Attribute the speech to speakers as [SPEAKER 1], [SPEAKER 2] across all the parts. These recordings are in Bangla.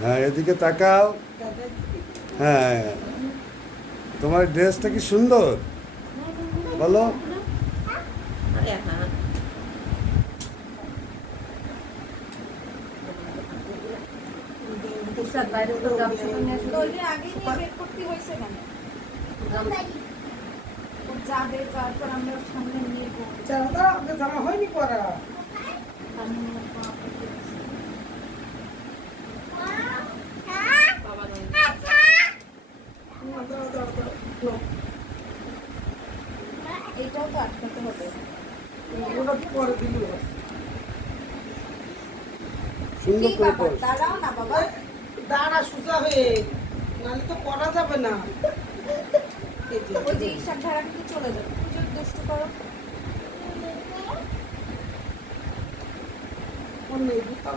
[SPEAKER 1] হ্যাঁ এদিকে তাকাও। হ্যাঁ। তোমার ড্রেসটা কি সুন্দর? বলো।
[SPEAKER 2] যাবে তারপর আমরা সামনে নিয়ে যাব।
[SPEAKER 3] জামা হয়নি পরা
[SPEAKER 2] আমি ওর বাবাকে দিয়েছি।
[SPEAKER 4] বাবা নয়।
[SPEAKER 3] দাও, দাও, দাও, দাও।
[SPEAKER 2] এইটাও তো আটকাতে হবে।
[SPEAKER 3] ওটা পরে দিলেও।
[SPEAKER 1] সুন্দর করে
[SPEAKER 2] ব্যাপার?
[SPEAKER 1] পরো।
[SPEAKER 2] দাঁড়াও না বাবা।
[SPEAKER 3] দাঁড়া সোজা হয়ে। নাহলে তো পরা যাবে না।
[SPEAKER 2] ওই যে ঈশান ধারা কিন্তু চলে যাবে। পুজোর দুষ্টু করো।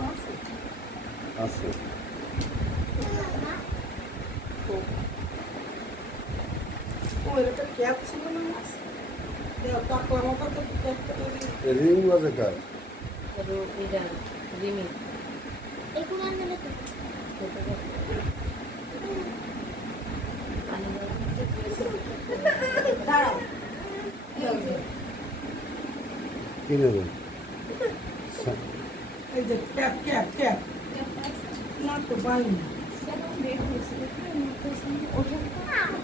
[SPEAKER 3] আছে।
[SPEAKER 1] আছে
[SPEAKER 3] তো। ও, এর একটা ক্যাপ ছিল না? দেও, তারপর আমার কাছে ক্যাপটা দিয়ে দিই।
[SPEAKER 1] রিং বাজে কার কি নেবে?
[SPEAKER 3] এই যে ক্যাপ ক্যাপ ক্যাপ না তো বাইনি
[SPEAKER 2] কেমন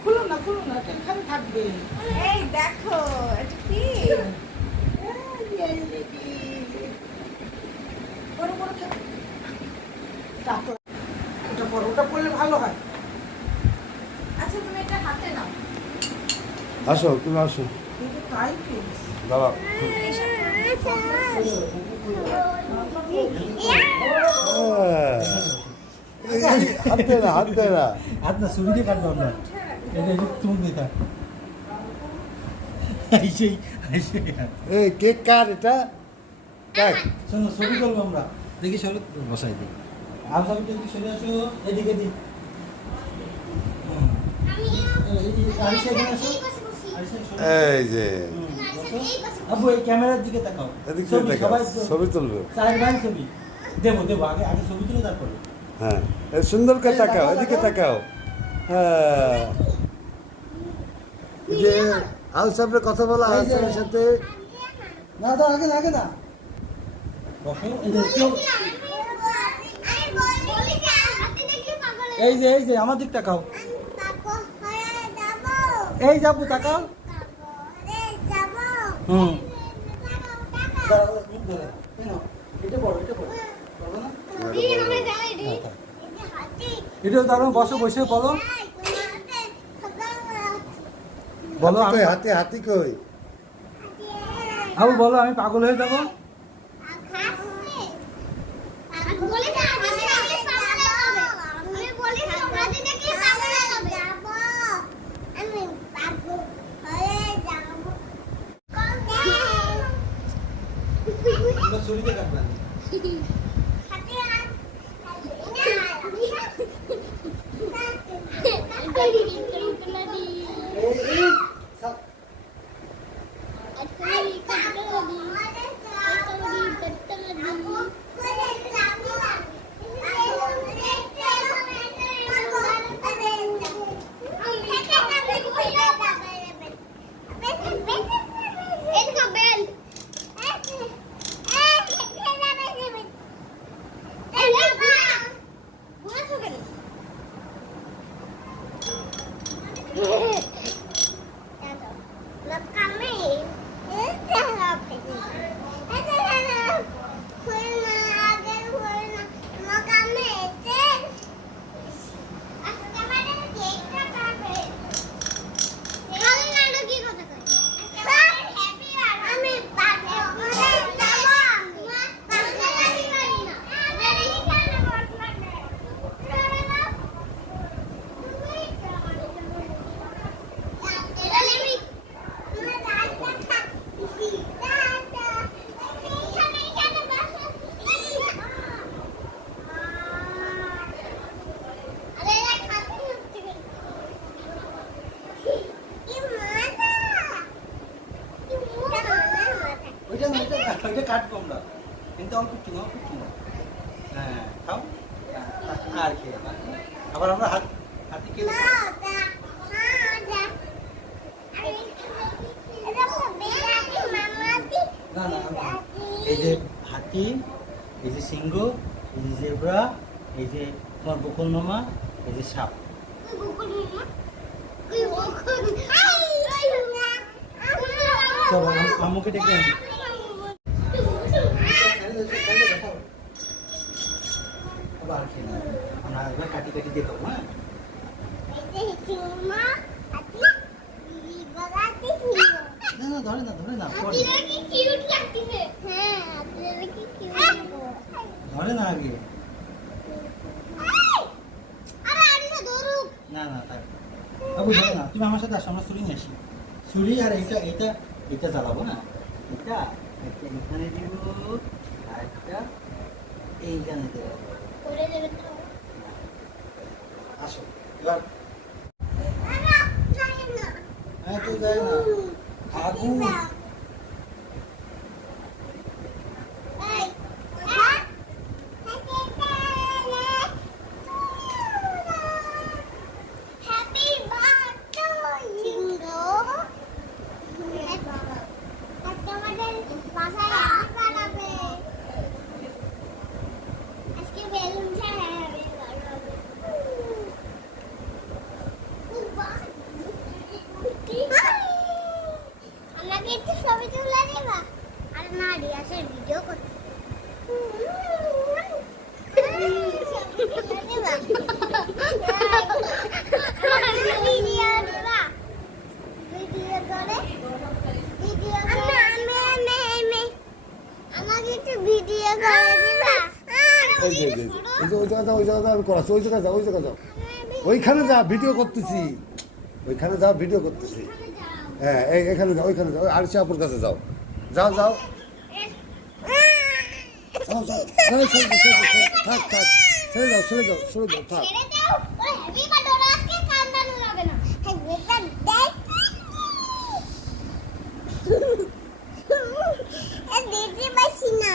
[SPEAKER 3] খুলো না খুলো না এখানে থাকবে।
[SPEAKER 2] এই দেখো এটা কি? বড় বড়
[SPEAKER 3] ওটা পর ওটা পরলে ভালো হয়।
[SPEAKER 2] আচ্ছা তুমি এটা হাতে নাও।
[SPEAKER 1] আসো তুমি আসো।
[SPEAKER 3] তাই পেয়েছি
[SPEAKER 1] দাঁড়া হাত দে না হাত দে না।
[SPEAKER 5] হাত না ছুরি দিয়ে কাটবো আমরা এটা একটু চুমুক দিতা সেই সেই
[SPEAKER 1] এই কেক কার এটা?
[SPEAKER 5] শোনো ছবি করব আমরা। দেখি বসাই দিই। আর সব যদি সরে আসো এদিকে। এই-
[SPEAKER 1] যে।
[SPEAKER 5] এই ক্যামেরার দিকে তাকাও। ছবি,
[SPEAKER 1] দেখাও
[SPEAKER 5] তো-
[SPEAKER 1] ছবি তুলবে।
[SPEAKER 5] চার ভাই ছবি। দেবো দেবো আগে আগে ছবি তুলে তারপরে।
[SPEAKER 1] হ্যাঁ। সুন্দর করে তাকাও এদিকে তাকাও। হ্যাঁ। এই যে সাহেবের কথা বলা সাহেবের সাথে।
[SPEAKER 5] না তো আগে না আগে না। এই যে এই যে আমার দিক তাকাও। এই যাব তাকাও। হুম। এটা বড় এটা বড় না? এটাও দাঁড়াও বসো বসে বলো। বলো আমি
[SPEAKER 1] হাতে হাতি কই?
[SPEAKER 5] আবু বলো আমি পাগল হয়ে যাব। ছুরিতে কাটবেন
[SPEAKER 6] Yeah.
[SPEAKER 5] ওইটা কাটবো আমরা। কিন্তু না অল্প একটু। না হ্যাঁ খাও। হ্যাঁ, আর খেয়ে আবার আমরা হাত হাতে কেটে। না না এই যে হাতি এই যে সিংহ এই যে জেব্রা এই যে তোমার বকুল মামা এই যে সাপ। চলো আম- ডেকে আনি। কাটি কাটি দিয়ে হ্যাঁ ধরে না ধরে না ধরে না আগে না না থাক বাবু ধরে না তুমি আমার সাথে আসো আমরা ছুরি নিয়ে আসি ছুরি আর এইটা এইটা এটা চালাবো না এটা এখানে দিব এইখানে দেবো আসো এবার হ্যাঁ তো যাই না আগুন
[SPEAKER 6] Happy birthday, Jingo! আজকে আমাদের বাসায় আম বানাবে আজকে বেলুন ছাড়াবে আমাকে একটু ছবি তুলে দেবা আর না রিয়াসের ভিডিও করতে ছবি তুলে দেবা ভিডিও দেবা ভিডিও করে ভিডিও করে আমি আমি আমি আমাকে একটু ভিডিও করে দিবা
[SPEAKER 1] এই যে এই যে, এই যে ওই জায়গা ওই যাও আমি করাচ্ছি। ওই জায়গা যাও ওই জায়গা যাও। ওইখানে যা, ভিডিও করতেছি। ওইখানে যাও ভিডিও করতেছি। হ্যাঁ এখানে যাও, ওইখানে যাও। আর আপুর কাছে যাও। যাও যাও। যাও যাও। থাক থাক। ছেড়ে দাও ছেড়ে দাও ছেড়ে দাও থাক।
[SPEAKER 6] ছেড়ে দাও। ওই হ্যাপি বার্থডে ওরা আজকে কান্দানো যাবে না হ্যাপি বার্থডে এ দিদি বাসি না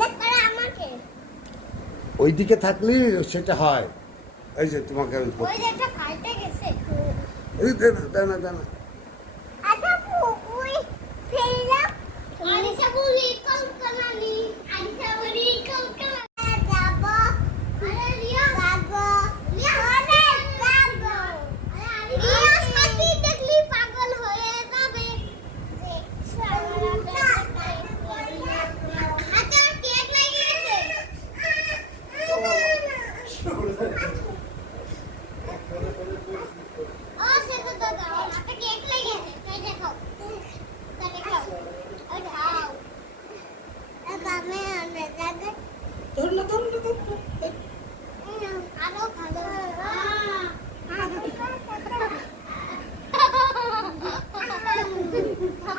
[SPEAKER 6] দেখ তোরা আমাকে
[SPEAKER 1] ওইদিকে থাকলে সেটা হয়। এই যে তোমাকে আমি
[SPEAKER 6] ওই যে একটা ফাইটে গেছে
[SPEAKER 1] এই দে না দে না দে না
[SPEAKER 6] আচ্ছা ওই ফেলা আরিসা বলি কলকানালি আরিসা বলি কলকানা যাব আরে রিয়া যাব রিয়া আরে যাব রিয়া সাথী দেখলি পাগল হয়ে যাবে হাতে কেক লাগিয়েছে ও সে তো দাদা হাতে কেক লাগিয়েছে তাই দেখো তাই দেখো ও খাও বাবা আমি জাগে
[SPEAKER 3] ধর না ধর না ধর না।
[SPEAKER 6] আরও ভালো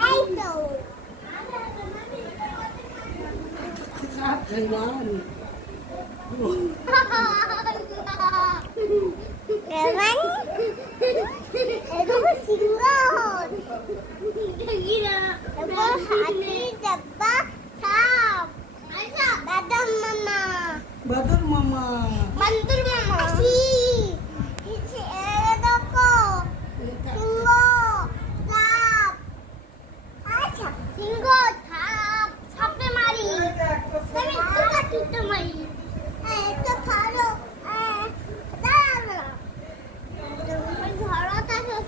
[SPEAKER 6] এই তো
[SPEAKER 3] এই না,
[SPEAKER 6] এবার এরকম সিংহ এবার হাতি ডাব্বা সাপ দাদা মামা
[SPEAKER 3] বাদর মামা
[SPEAKER 6] বান্দর মামা আসি ইচ্ছে দেখো সিংহ সাপ আচ্ছা সিংহ সাপ সাপে মারি আমি তো কাটতে মারি এই তো খালো দাঁড়া ধরো তাকে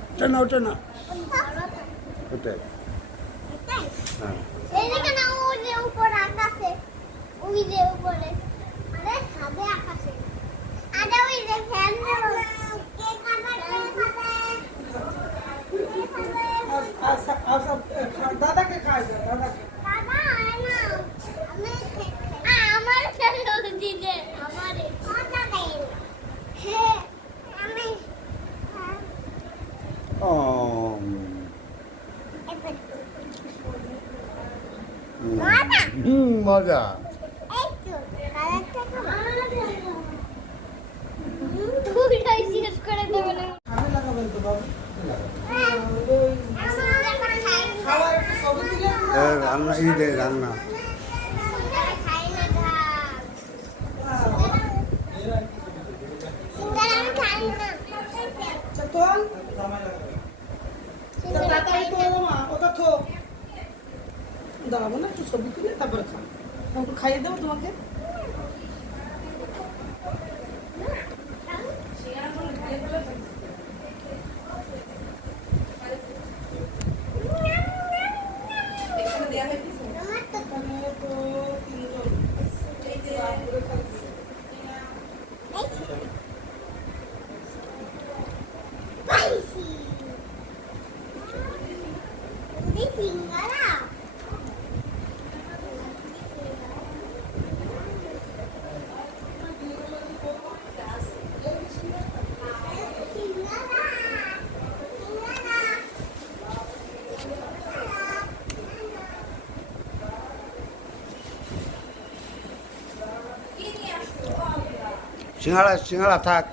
[SPEAKER 1] ওটা না ওটা না ওটাই। হ্যাঁ।
[SPEAKER 6] ওই যে উপর আরে সাদে আকাশে। আরে ওই যে ফ্যান
[SPEAKER 1] হুম মজা। রান্না দিয়ে রান্না
[SPEAKER 3] তো পাতা তো কথা থোক। দাঁড়াবো না একটু ছবি তুলে তারপরে খাব। একটু খাইয়ে দেবো তোমাকে।
[SPEAKER 6] আমার তো
[SPEAKER 3] এখানে তো তিনজন তারপরে খাচ্ছি।
[SPEAKER 6] পাইছি তুমি সিঙ্গারা সিঙ্গারা সিঙ্গারা
[SPEAKER 1] সিঙ্গাড়া সিঙ্গাড়া থাক।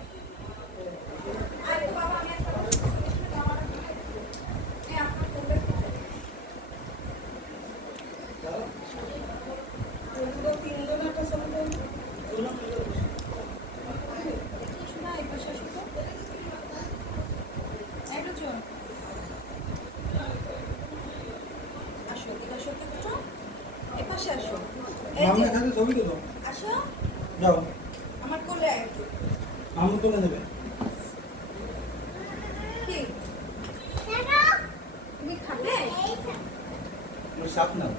[SPEAKER 2] আসো এদিকে আসো একটু তো। এপাশে আসো এই যে,
[SPEAKER 5] এখানে ছবি তুলো
[SPEAKER 2] আসো
[SPEAKER 5] যাও
[SPEAKER 2] আমার কোলে আয় একটু।
[SPEAKER 5] মামু তুলে নেবে
[SPEAKER 2] কি
[SPEAKER 6] দেখো
[SPEAKER 2] তুমি খাবে
[SPEAKER 6] এই তো
[SPEAKER 5] নাও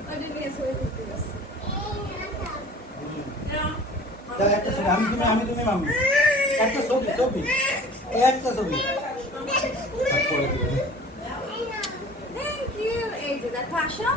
[SPEAKER 5] একটা ছবি আমি তুমি আমি তুমি মামু একটা ছবি ছবি। একটা ছবি। তারপরে দিবে।
[SPEAKER 2] এই যে দেখো আসো।